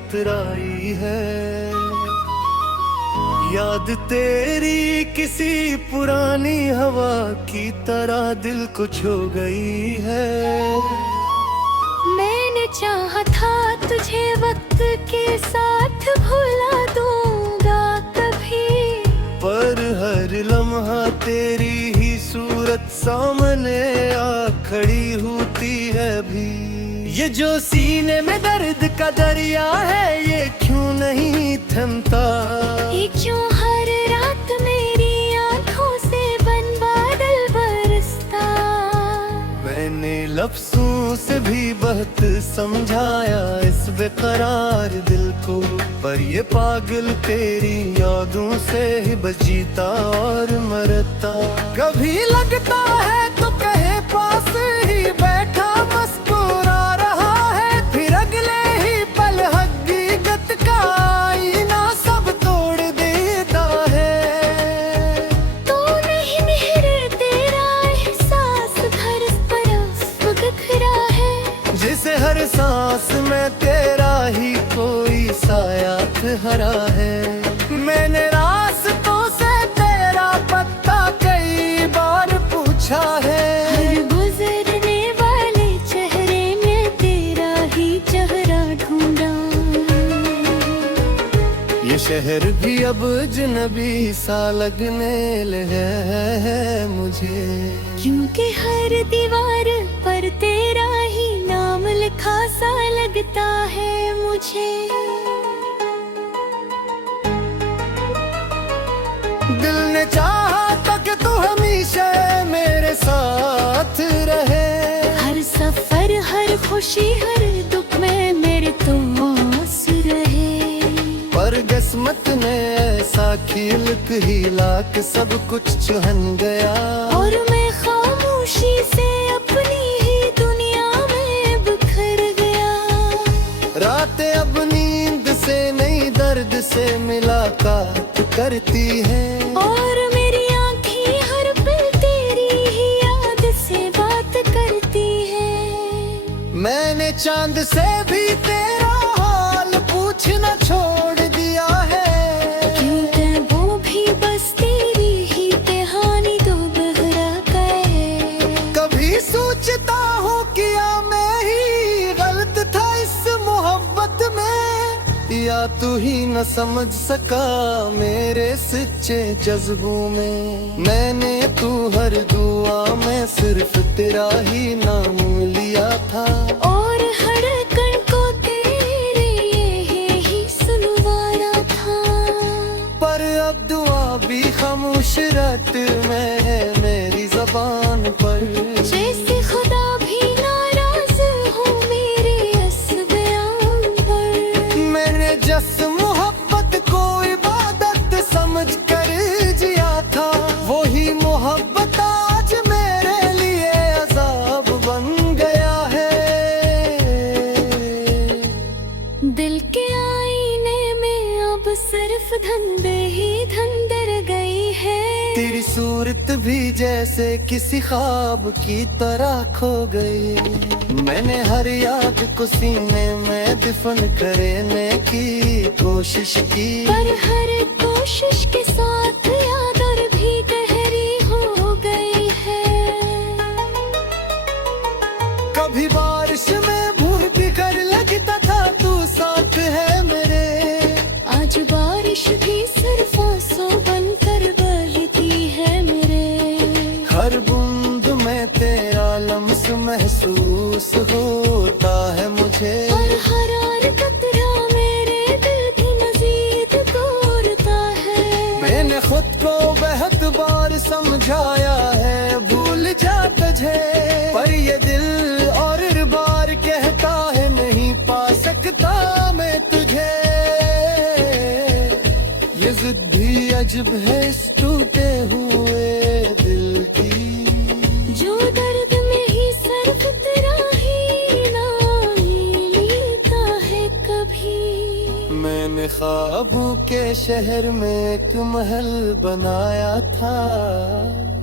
इतराई है। याद तेरी किसी पुरानी हवा की तरह दिल को छू गई है। मैंने चाहा था तुझे वक्त के साथ भुला दूंगा कभी, पर हर लम्हा तेरी ही सूरत सामने आ खड़ी होती है भी। ये जो सीने में दर्द का दरिया है ये क्यों नहीं थमता। ये क्यों हर रात मेरी आंखों से बन बादल बरसता। मैंने लफ्जों से भी बहुत समझाया इस बेकरार दिल को, पर ये पागल तेरी यादों से ही बजीता और मरता। कभी लगता है तो कहे पास ही बैठा मुस्कुरा रहा है, फिर अगले ही पल हकीकत का आईना सब तोड़ देता है। तो नहीं मेरे तेरा एहसास घर बर्फ बिखरा है, जिसे हर सांस में तेरा ही कोई सायात हरा है। मैंने रास्तों से तेरा पता कई बार पूछा है, हर गुजरने वाले चेहरे में तेरा ही चेहरा ढूंढा। ये शहर भी अब अजनबी सा लगने लगा है मुझे, क्योंकि हर दीवार पर तेरा ही नाम लिखा सा लगता है मुझे। दिल ने चाहा था कि तू हमेशा मेरे साथ रहे। हर सफर हर खुशी हर दुख में मेरे तो आस रहे, पर किस्मत ने ऐसा खेल हिला के सब कुछ चुहन गया। और मैं खामोशी से अपनी ही दुनिया में बिखर गया। रातें अब नींद से नहीं दर्द से मुलाकात करती है, और मेरी आँखें हर पल तेरी ही याद से बात करती है। मैंने चांद से भी तेरा हाल पूछना छोड़ दिया है, क्योंकि वो भी बस तेरी ही कहानी तो बहरा गए। कभी सोचता हूँ किया मैं ही गलत था इस मोहब्बत में, या तू ही न समझ सका मेरे सच्चे जज्बों में। मैंने तू हर दुआ में सिर्फ तेरा ही नाम लिया था, और हर कण को तेरे ही सुनवाया था। पर अब दुआ भी खामोश रात में है मेरी ज़बान पर। जैसे खुदा भी नाराज हो मेरे इस बयान पर। मैंने जस मोहब्बत को इबादत समझ कर जिया था, वही मोहब्बत आज मेरे लिए अजाब बन गया है। दिल के आईने में अब सिर्फ धंधे ही धंधर गई है। तेरी सूरत भी जैसे किसी ख्वाब की तरह खो गई। मैंने हर याद को सीने में दफन करने की कोशिश की, पर हर कोशिश के साथ याद और भी गहरी हो गई है। कभी बारिश में भूल बिखर लगता था तू साथ है मेरे, आज बारिश भी सिर्फ आंसू बनकर बहती है मेरे। हर बूंद में तेरा लम्स महसूस होता है मुझे, और हर कतरा मेरे दिल की मजीद तोड़ता है। मैंने खुद को बहुत बार समझाया है भूल जा तुझे, पर ये दिल और बार कहता है नहीं पा सकता मैं तुझे। ये जिद भी अजब है इस टूटे हुए दिल की, जो दर्द में ही सिर्फ तेरा ही नाम लेता है कभी। मैंने ख्वाबों के शहर में एक महल बनाया था,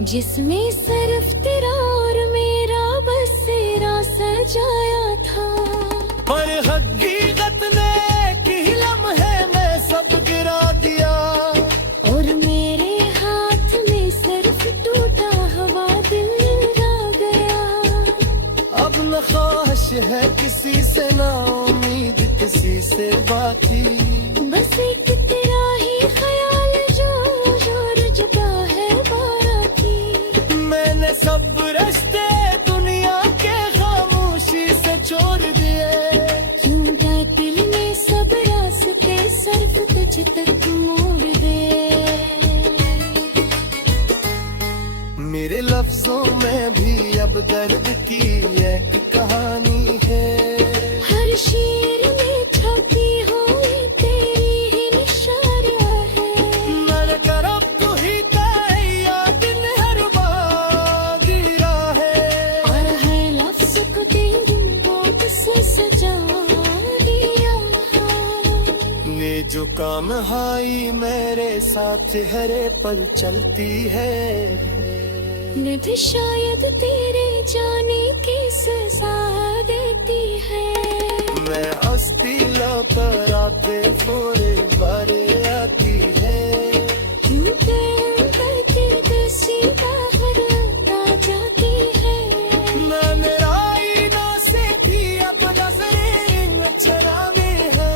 जिसमें सिर्फ तेरा और मेरा बसेरा सजाया था। पर हकीकत ने बाकी। बस एक तेरा ही ख्याल जो जो रुजदा है बाकी। मैंने सब रिश्ते दुनिया के खामोशी से छोड़ दिए। क्यों दिल में सब रास्ते सिर्फ तुझ तक मोड़ दे। मेरे लफ्जों में भी अब दर्द की एक कहानी है। हर शेर में छपी हुई तेरी ही निशानियां है। मेरे तरफ तू ही तैया दिन हर बागिरा है। और हर लफ्ज को तेरी मौत से सजा दिया है। ने जो काम हाई मेरे साथ चेहरे पर चलती है। ने भी शायद तेरे जाने की सजा देती है। मैं हस्ती लापर आते फोरे बारे आती है। क्यों करके दसी बाहर आ जाती है। मैं मेरा आईना से भी अब नजरें चराने है।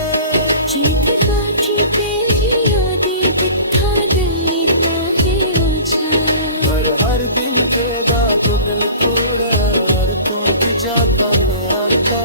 जीते जीते भी यादी बिठा दिल माहे ओछा। हर दिन तेरा तो दिल तोड़ा और तू भी जाता आता।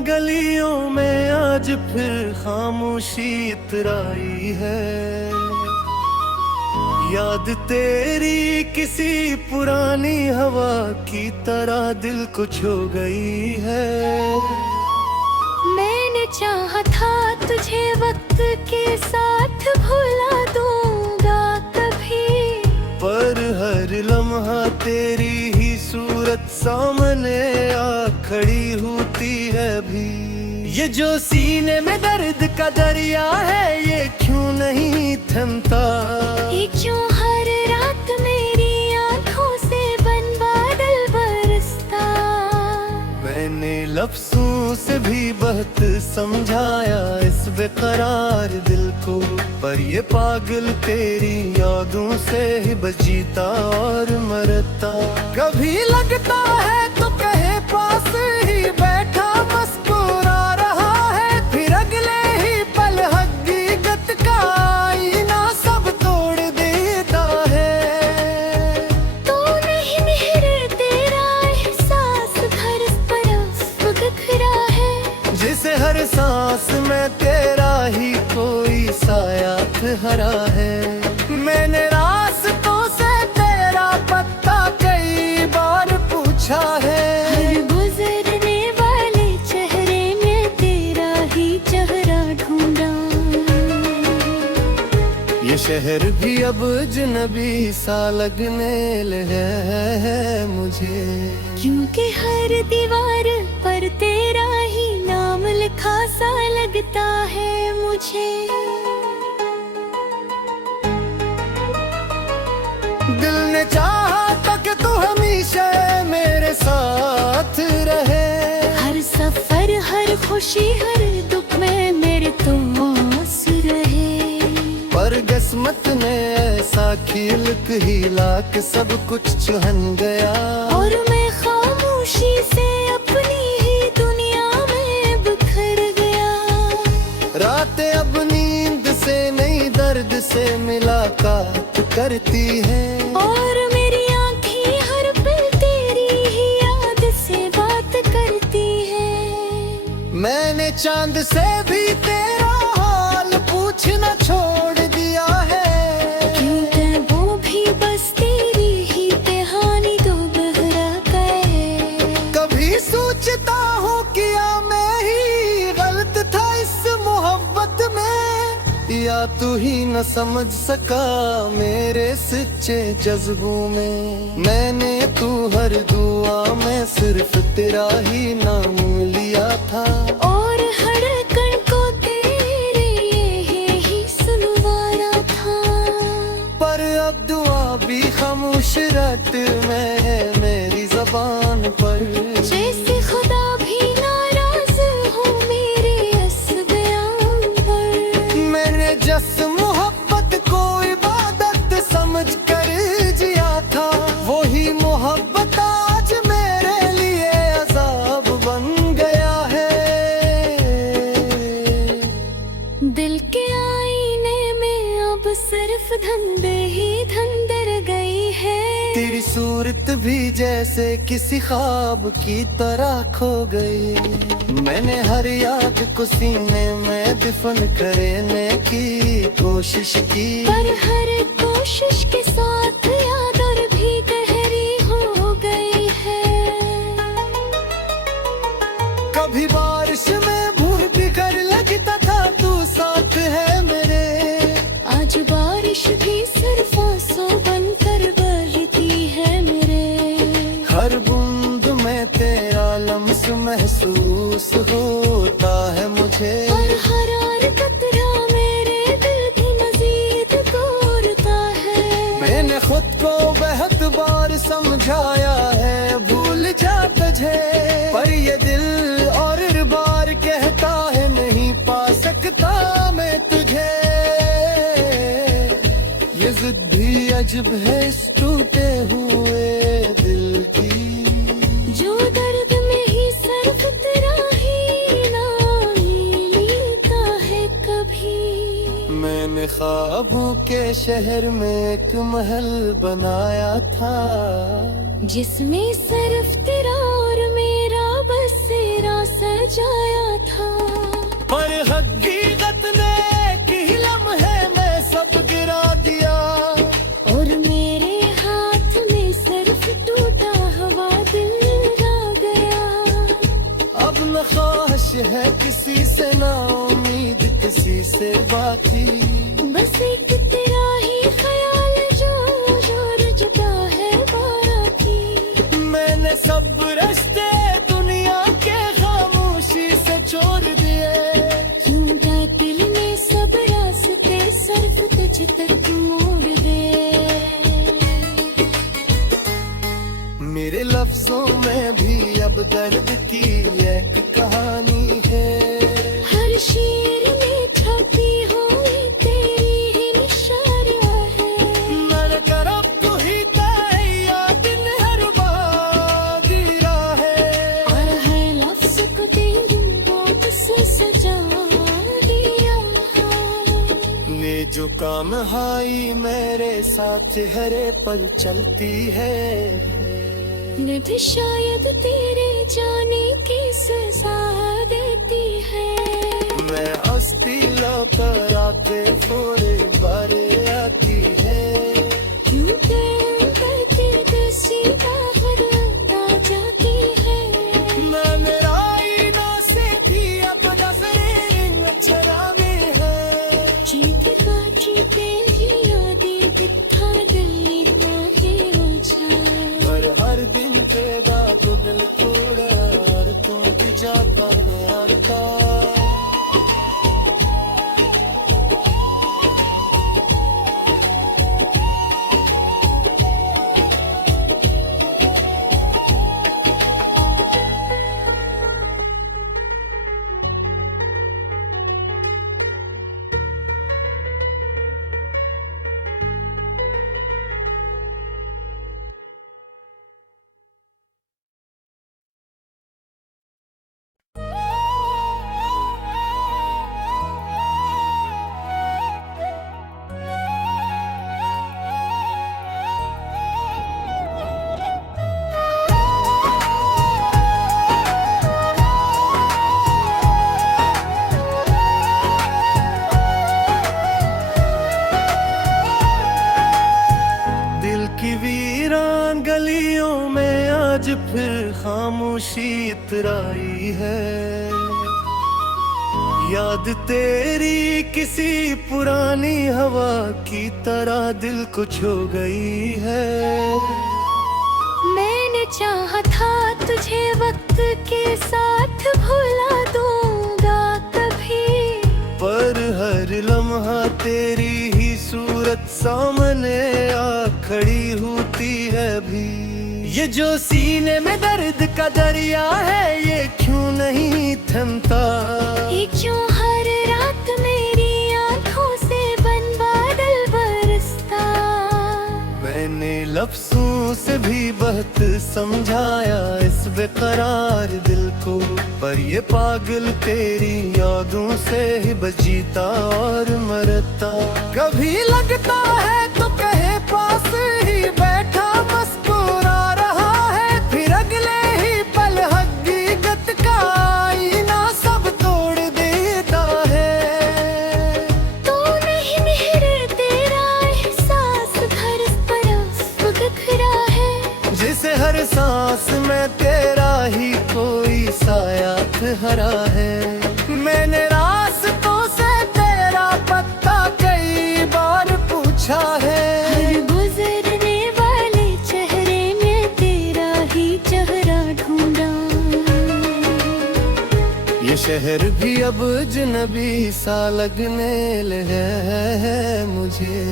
गलियों में आज फिर खामोशी इतराई है। याद तेरी किसी पुरानी हवा की तरह दिल को छू गई है। मैंने चाहा था तुझे वक्त के साथ भुला दूंगा कभी। पर हर लम्हा तेरी ही सूरत सामने आ खड़ी होती है भी। ये जो सीने में दर्द का दरिया है ये क्यों नहीं थमता। ये क्यों हर रात मेरी आंखों से बन बादल बरसता। मैंने लफ्जों से भी बहुत समझाया इस बेकरार दिल को। पर ये पागल तेरी यादों से ही बजीता और मरता। कभी लगता है तो कहे पास ही बैठा मुस्कुरा रहा है। फिर अगले ही पल हकीकत का आईना सब तोड़ देता है। तो नहीं मेरे तेरा एहसास घर तरफ बिखरा है। जिसे हर सांस में तेरा ही कोई सायात हरा है। मैंने रास्तों से तेरा पत्ता कई बार पूछा है। हर गुजरने वाले चेहरे में तेरा ही चेहरा ढूंढा। ये शहर भी अब अजनबी सा लगने लगा है मुझे। क्योंकि हर दीवार पर तेरा ही नाम लिखा सा लगता है मुझे। दिल ने चाहा था कि तू हमेशा मेरे साथ रहे। हर सफर हर खुशी हर दुख में मेरे तो आस रहे। पर किस्मत ने ऐसा खेल हिला के सब कुछ चुहन गया। और मैं खामोशी से अपनी ही दुनिया में बिखर गया। रातें अब नींद से नहीं दर्द से मुलाकात करती है। और मेरी आँखें हर पल तेरी ही याद से बात करती है। मैंने चांद से भी तेरा हाल पूछना छोड़ दिया है। क्योंकि वो भी बस तेरी ही तू ही न समझ सका मेरे सच्चे जज्बों में। मैंने तू हर दुआ में सिर्फ तेरा ही नाम लिया था, और हर कण को तेरे ही सुनवाया था। पर अब दुआ भी खामोश रात में है मेरी ज़बान पर। जैसे खुदा भी नाराज हो मेरे इस बयान पर। मैंने जस मोहब्बत को इबादत समझ कर जिया था, वही मोहब्बत आज मेरे लिए अजाब बन गया है। दिल के आईने में अब सिर्फ धंधे ही धंधर गई है। तेरी सूरत भी जैसे किसी ख्वाब की तरह खो गई। मैंने हर याद को सीने में दफन करने की कोशिश की, पर हर कोशिश के साथ याद और भी गहरी हो गई है। कभी बारिश में भूल बिखर लगता था तू साथ है मेरे। आज बारिश भी सिर्फ आंसू बनकर बहती है मेरे। हर बूंद में तेरा लम्स महसूस होता है मुझे, और हर कतरा मेरे दिल की मजीद तोड़ता है। मैंने खुद को बहुत बार समझाया है भूल जा तुझे, पर ये दिल और बार कहता है नहीं पा सकता मैं तुझे। ये जिद भी अजब है इस टूटे हुए दिल की, जो दर्द में ही सिर्फ तेरा ही नाम ही लेता है कभी। मैंने ख्वाबों के शहर में एक महल बनाया था, जिसमें सिर्फ तेरा और मेरा बसेरा सजाया था। पर हकीकत ने एक ही लम्हे में सब गिरा दिया, और मेरे हाथ में सिर्फ टूटा हुआ दिल रह गया। अब न ख्वाहिश है किसी से ना उम्मीद किसी से बाकी, बस एक तेरा ही ख्याल जो जुदा है बाकी। मैंने सब रास्ते दुनिया के खामोशी से छोड़ दिए, जिंदा दिल ने सब रास्ते सिर्फ तुझ तक मोड़ दे। मेरे लफ्जों में भी अब दर्द की एक कहानी है। हर शेर में छपी हुई तेरी ही निशानियां है। मन करब तू ही तैया दिन हर बागिरा है, और हर लफ्ज को तेरी बात से सजा दिया है। ने जो काम हाई मेरे साथ चेहरे पर चलती है, ने भी शायद तेरे जाने की सजा देती है। मैं हस्ती लौकर आते थोड़े बारे आती है, क्यों प्यार करते दसी बाहर आ जाती है। मैं मेरा आईना से भी अब नजरें चराने है। जीते काटते ही यादें दिखा दिल माहे हो जाए। पर हर दिन तेरा तो दिल तोड़ा और तो भी जाता है और का। फिर खामोशी इतराई है। याद तेरी किसी पुरानी हवा की तरह दिल को छू गई है। मैंने चाहा था तुझे वक्त के साथ भुला दूंगा कभी, पर हर लम्हा तेरी ही सूरत सामने आ खड़ी होती है भी। ये जो सीने में दर्द का दरिया है ये क्यों नहीं थमता, ये क्यों हर रात मेरी आंखों से बन बादल बरसता। मैंने लफ्जों से भी बहुत समझाया इस बेकरार दिल को, पर ये पागल तेरी यादों से ही बजीता और मरता। कभी लगता है तो कहे पास ही बैठा मुस्कुरा रहा है, फिर अगले ही पल हकीकत का आईना सब तोड़ देता है। तू नहीं मेरे तेरा एहसास घर तरफ बिखरा है, जिसे हर सांस में तेरा ही कोई सायात हरा है। मैंने रास्तों से तेरा पत्ता कई बार पूछा है, हर गुजरने वाले चेहरे में तेरा ही चेहरा ढूंढा। ये शहर भी अब अजनबी सा लगने लगा है मुझे,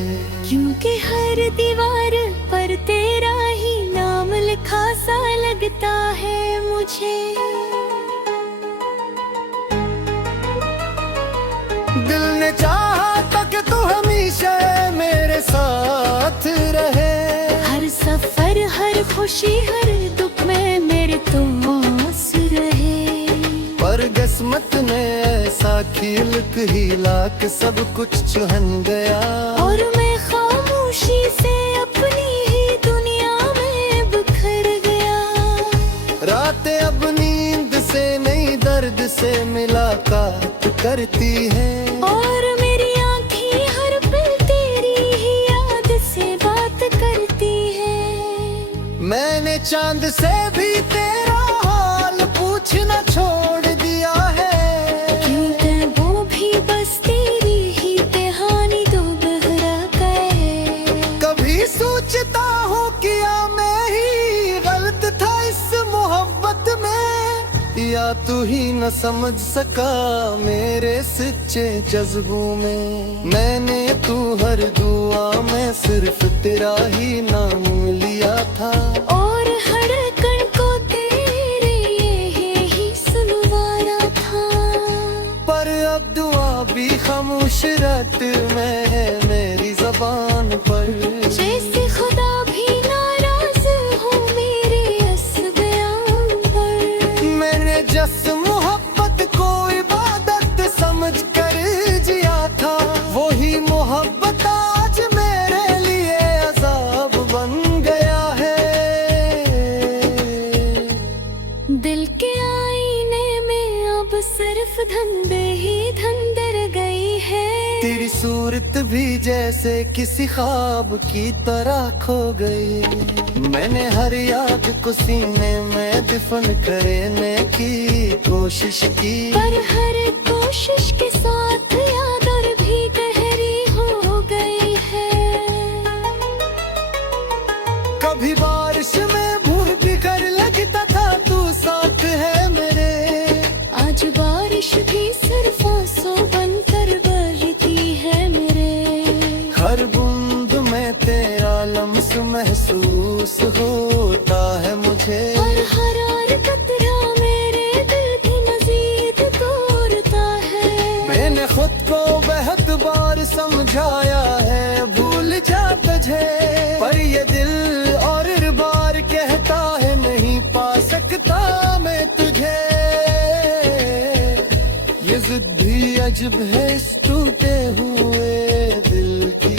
क्योंकि हर दीवार पर तेरा ही नाम लिखा सा लगता है मुझे। दिल ने चाहा था कि तू हमेशा मेरे साथ रहे, हर सफर हर खुशी हर दुख में मेरे तो पास रहे, पर किस्मत ने ऐसा खेल हिला के सब कुछ चुहन गया। और मैं खामोशी से अपनी ही दुनिया में बिखर गया। रातें अब नींद से नहीं दर्द से मुलाकात करती है, और मेरी आँखें हर पल तेरी ही याद से बात करती है। मैंने चांद से भी तेरा हाल पूछना छोड़ दिया है, क्योंकि वो भी बस तेरी ही कहानी तो बहरा गए। कभी सोचता हूँ किया मैं ही गलत था इस मोहब्बत में, या तू ही न समझ सका मेरे सच्चे जज्बों में। मैंने तू हर दुआ में सिर्फ तेरा ही नाम लिया था, और हर कण को तेरे ही सुनवाना था। पर अब दुआ भी खामोश रात में है मेरी जबान पर। जैसे खुदा भी नाराज हो मेरे इस बयान पर। मैंने जस मोहब्बत को इबादत समझ कर जिया था, वही मोहब्बत आज मेरे लिए अजाब बन गया है। दिल के आईने में अब सिर्फ धंधे ही धंधर गई है। तेरी सूरत भी जैसे किसी ख्वाब की तरह खो गई। मैंने हर याद को सीने में दफन करने की कोशिश की, पर हर कोशिश के साथ याद और भी गहरी हो गई है। कभी बारिश में भूल बिखर लगता था तू साथ है मेरे, आज बारिश भी सिर्फ आंसू बनकर बहती है मेरे। हर बूंद में तेरा लम्स महसूस होता है मुझे, और हर कतरा मेरे दिल की मजीद तोड़ता है। मैंने खुद को बहुत बार समझाया है भूल जा तुझे, पर ये दिल और बार कहता है नहीं पा सकता मैं तुझे। ये जिद भी अजब है इस टूटे हुए दिल की,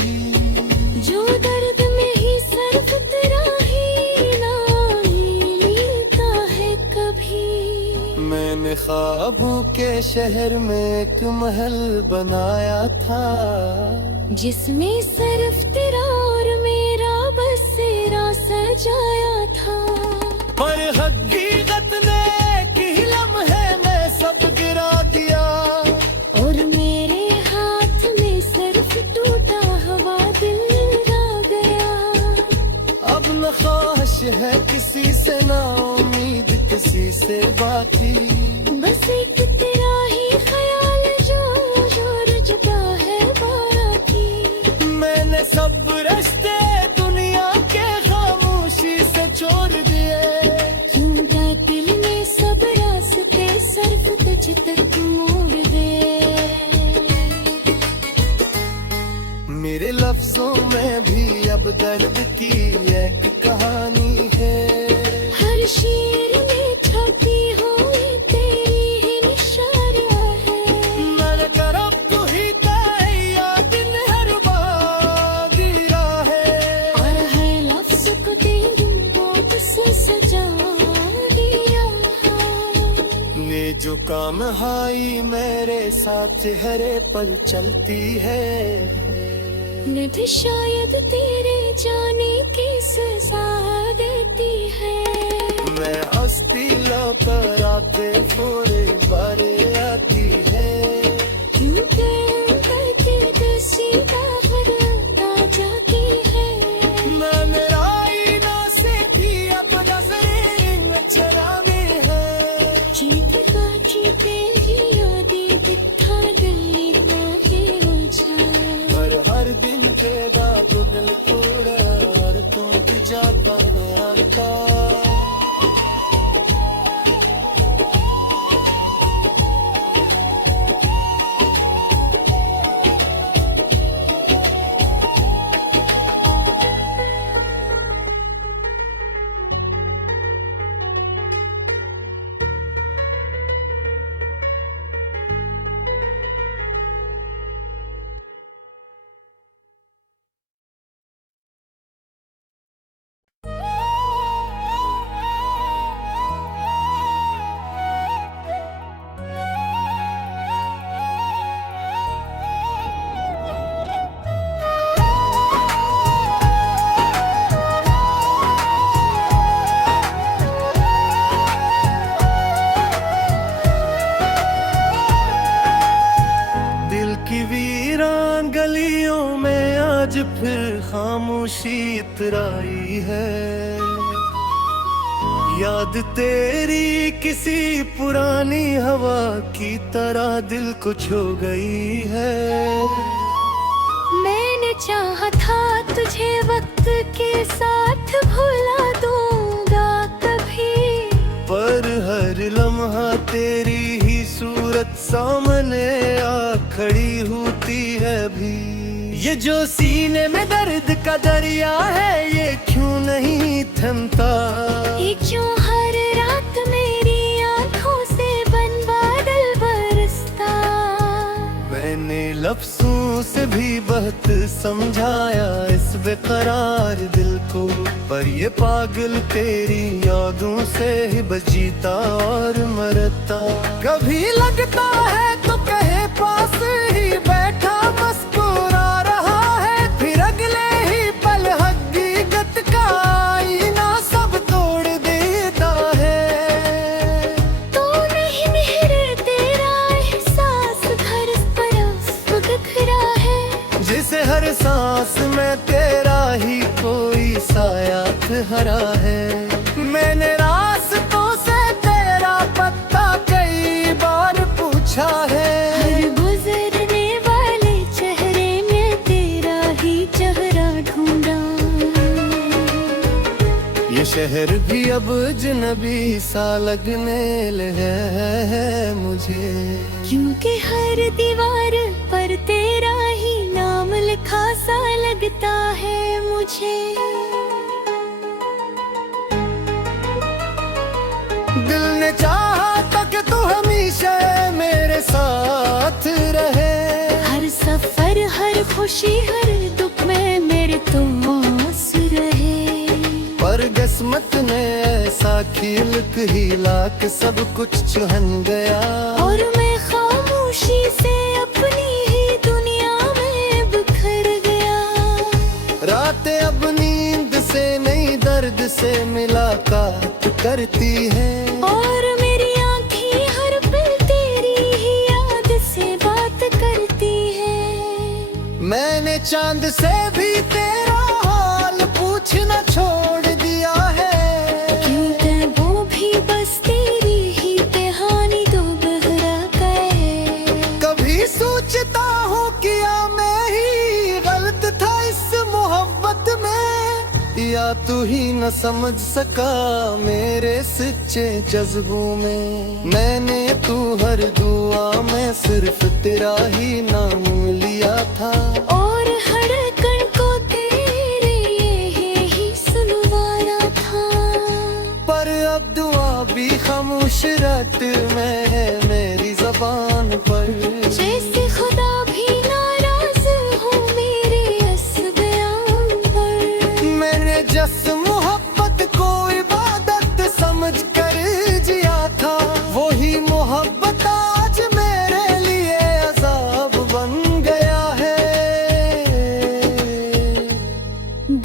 जो दर्द में ही सिर्फ तेरा ही नाम ही लेता है कभी। मैंने ख्वाबों के शहर में एक महल बनाया था, जिसमें सिर्फ तेरा और मेरा बसेरा सजाया था। पर हकीकत ने एक ही लम्हे में सब गिरा दिया, किसी से बाकी। बस एक तेरा ही ख्याल जो जो जुदा है बाकी। मैंने सब रिश्ते दुनिया के खामोशी से छोड़ दिए। क्यों दिल ने सब रास्ते सिर्फ तुझ तक मोड़ दे। मेरे लफ्जों में भी अब दर्द की एक कहानी है। हर शेर में छपी हुई तेरी ही निशानियां है। मेरे तरफ तू ही तैया दिन हर बागिरा है। और हर लफ्ज को तेरी बात से सजा दिया है। ने जो काम हाई मेरे साथ चेहरे पर चलती है। ने भी शायद तेरे जाने की सजा देती है। मैं हंसती लौकर आते पूरे बारे आती है। क्योंकि करके दसीदा बदलता जाती है। मैं मेरा आईना से भी अब नजरें चरानी है। जीते का जीते भी यादें दिखा दिल मांगे उछा। हर दिन तेरा तो दिल तोड़ा और तू भी जाता हारता। गलियों में आज फिर खामोशी इतराई है। याद तेरी किसी पुरानी हवा की तरह दिल को छू गई है। मैंने चाहा था तुझे वक्त के साथ भुला दूंगा कभी। पर हर लम्हा तेरी ही सूरत सामने आ खड़ी होती है भी। ये जो सीने में दर्द का दरिया है ये क्यों नहीं थमता। ये क्यों हर रात मेरी आंखों से बन बादल बरसता। मैंने लफ्जों से भी बहुत समझाया इस बेकरार दिल को। पर ये पागल तेरी यादों से ही बजीता और मरता। कभी लगता है तो कहे पास ही बैठा मुस्कुरा रहा है। फिर अगले ही पल हकीकत का आईना सब तोड़ देता है। तो नहीं मेरे तेरा एहसास घर तरफ बिखरा है। जिसे हर सांस में तेरा ही कोई सायात हरा है। मैंने रास्तों से तेरा पत्ता कई बार पूछा है। हर गुजरने वाले चेहरे में तेरा ही चेहरा ढूंढा। ये शहर भी अब अजनबी सा लगने लगा है मुझे। क्योंकि हर दीवार पर तेरा ही नाम लिखा सा लगता है मुझे। दिल ने चाहा था कि तू हमेशा मेरे साथ रहे। हर सफर हर खुशी हर दुख में मेरे तो पास रहे। पर किस्मत ने ऐसा खेल हिला के सब कुछ चुहन गया। और मैं खामोशी से अपनी ही दुनिया में बिखर गया। रातें अब नींद से नहीं दर्द से मुलाकात करती है। और मेरी आँखें हर पल तेरी ही याद से बात करती है। मैंने चांद से भी तेरा हाल पूछना छोड़ दिया है। क्योंकि वो भी बस तू ही न समझ सका मेरे सच्चे जज्बों में। मैंने तू हर दुआ में सिर्फ तेरा ही नाम लिया था, और हर कण को तेरे ही सुनवाना था। पर अब दुआ भी खामोश रट में है मेरी ज़बान पर। जैसे खुदा भी नाराज हो मेरे इस बयान पर। मैंने जस मोहब्बत को इबादत समझ कर जिया था, वही मोहब्बत आज मेरे लिए अजाब बन गया है।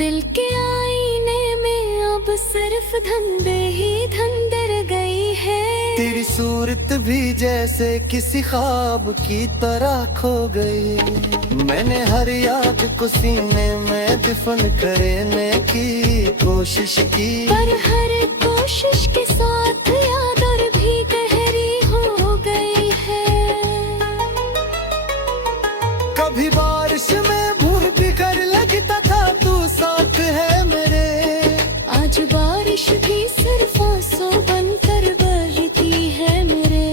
दिल के आईने में अब सिर्फ धंधे ही धंधर गई है। तेरी सूरत भी जैसे किसी ख्वाब की तरह खो गई। मैंने हर याद को सीने में दफन करने की कोशिश की, पर हर कोशिश के साथ याद और भी गहरी हो गई है। कभी बारिश में भूल बिखर लगता था तू साथ है मेरे। आज बारिश भी सिर्फ आंसू बनकर बहती है मेरे।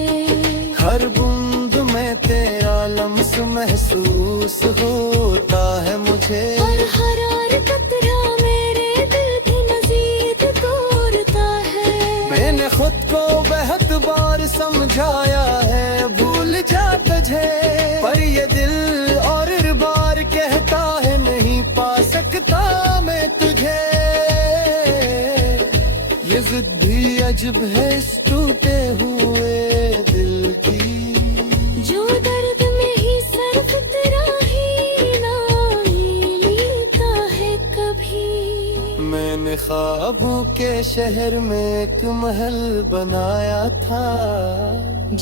हर बूंद में तेरा लम्स महसूस होता है मुझे, और हर कतरा मेरे दिल की मजीद तोड़ता है। मैंने खुद को बहुत बार समझाया है भूल जा तुझे, पर ये दिल और बार कहता है नहीं पा सकता मैं तुझे। ये जिद भी अजब है इस टूटे हुए दिल की, जो दर्द में ही सिर्फ तेरा ही नाम ही लेता है कभी। मैंने ख्वाबों के शहर में एक महल बनाया था,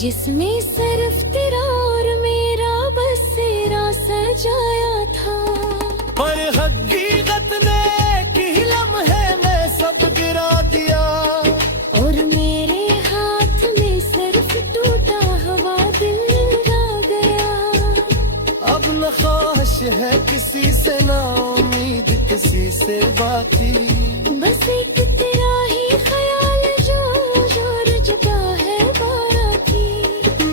जिसमें सिर्फ तेरा और मेरा बसेरा सजाया था। पर हकीकत ने एक ही लम्हे में सब गिरा दिया, और मेरे हाथ में सिर्फ टूटा हुआ दिल रह गया। अब न ख्वाहिश है किसी से ना उम्मीद किसी से बाकी, बस एक तेरा ही ख्याल जो जुदा है बाकी।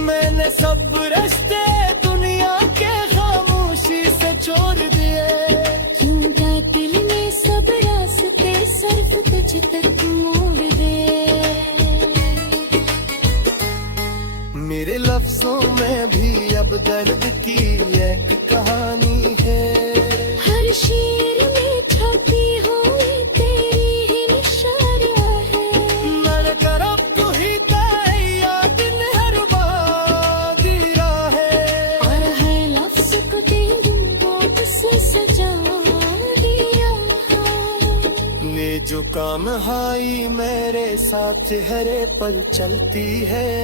मैंने सब रास्ते दुनिया के खामोशी से छोड़ दिए, क्यों दिल ने सब रास्ते सिर्फ तुझ तक मोड़ दे। मेरे लफ्जों में भी अब दर्द की एक कहानी है। हर शेर में छपी हुई तेरी ही निशानियां है। मेरे तरफ तू ही याद हर बादीरा है, और हर लफ्ज को दिन से सजा दिया है। ये जो काम हाई मेरे साथ चेहरे पर चलती है,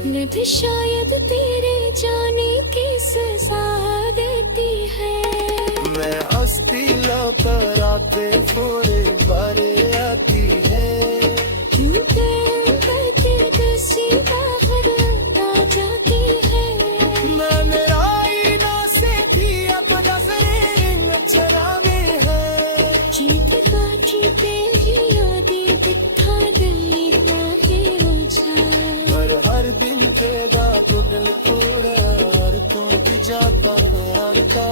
मैं भी शायद तेरे जाने की सजा देती है। मैं हंसती लौकर आते पूरे बारे आती है, क्यों करके दसी बाहर आ जाती है। मैं मेरा आईना से भी अब नजरें चराने है। जीत बाजी पे ही यादें दिखा दिल मांगे मुझे। हर दिन तेरा दिल तोड़ा और तू भी जाता हर का